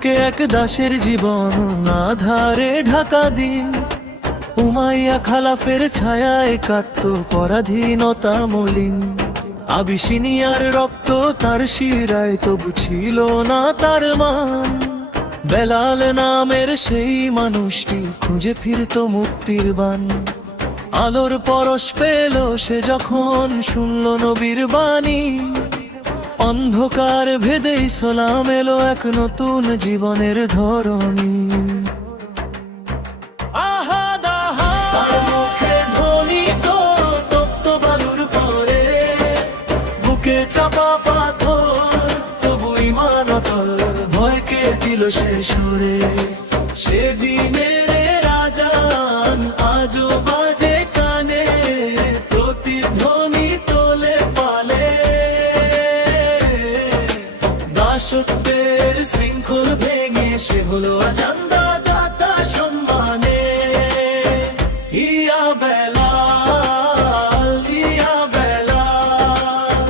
বুকে এক দাসের জীবন, আধারে ঢাকা দিন। উমাইয়া খালাফের ছায়ায় কাটত পরাধীনতা মলিন। আবিসিনিয়ার রক্ত তার শিরায়, তবু ছিল না তার মান। বেলাল নামের সেই মানুষটি খুঁজে ফিরত মুক্তির বাণ। আলোর পরশ পেল সে যখন শুনল নবীর বাণী। অন্ধকার ভেদে ইসলাম এলো এক নতুন জীবনের ধরনী। তার মুখে ধ্বনিত তপ্ত বালুর পরে, বুকে চাপা পাথর তবু ঈমান অটল। ভয়কে দিল সে সরে, সেদিনের আজান আজও বাজে কানে। প্রতিধ্বনি তোলে পালে, দাসত্বের শৃঙ্খল ভেঙে সে হলো আজান্দা দাতা সম্মানে। ইয়া বেলাল, ইয়া বেলাল,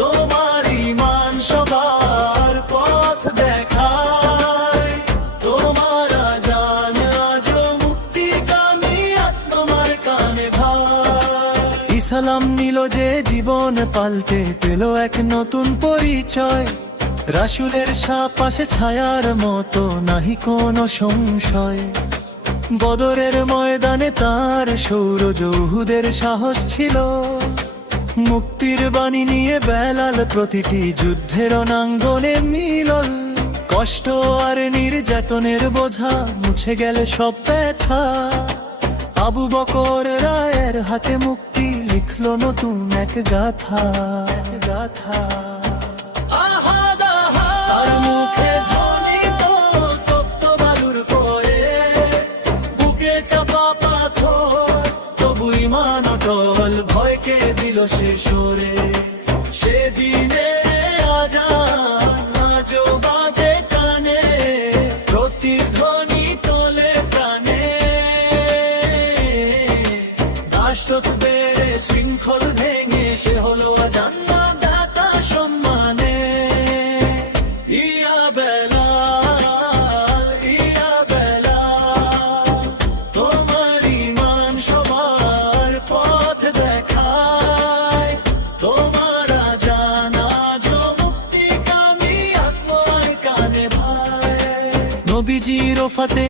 তোমার ঈমান সবার পথ দেখায়। তোমার আজান আজও মুক্তিকামী আত্মার কানে ভাই। ইসলাম নিল যে জীবন পাল্টে, পেল এক নতুন পরিচয়। রাসূলের পাশে ছায়ার মতো নাহি কোনো সংশয়। বদরের ময়দানে তার সৌরজ, উহুদের সাহস ছিল। মুক্তির বাণী নিয়ে বেলাল প্রতিটি যুদ্ধের রণাঙ্গনে মিলল। কষ্ট আর নির্যাতনের বোঝা মুছে গেল সব ব্যথা। আবু বকর রায়ের হাতে মুক্তি লিখল নতুন এক গাথা। তার মুখে ধ্বনিত তপ্ত বালুর পরে, বুকে চাপা পাথর তবু ঈমান অটল। ভয়কে দিল সে সরে, সেদিনে আজান আজও বাজে কানে। প্রতিধ্বনি তোলে প্রাণে, দাসত্বের শৃঙ্খল ভেঙে সে হলো আজান্দা দাতা সম্মানে। ইয়া বেলাল, ইয়া বেলাল, তোমার ঈমান সবার পথ দেখায়। তোমার আজান আজও মুক্তিকামী আত্মার কানে ভাই। নবীজির ওফাতে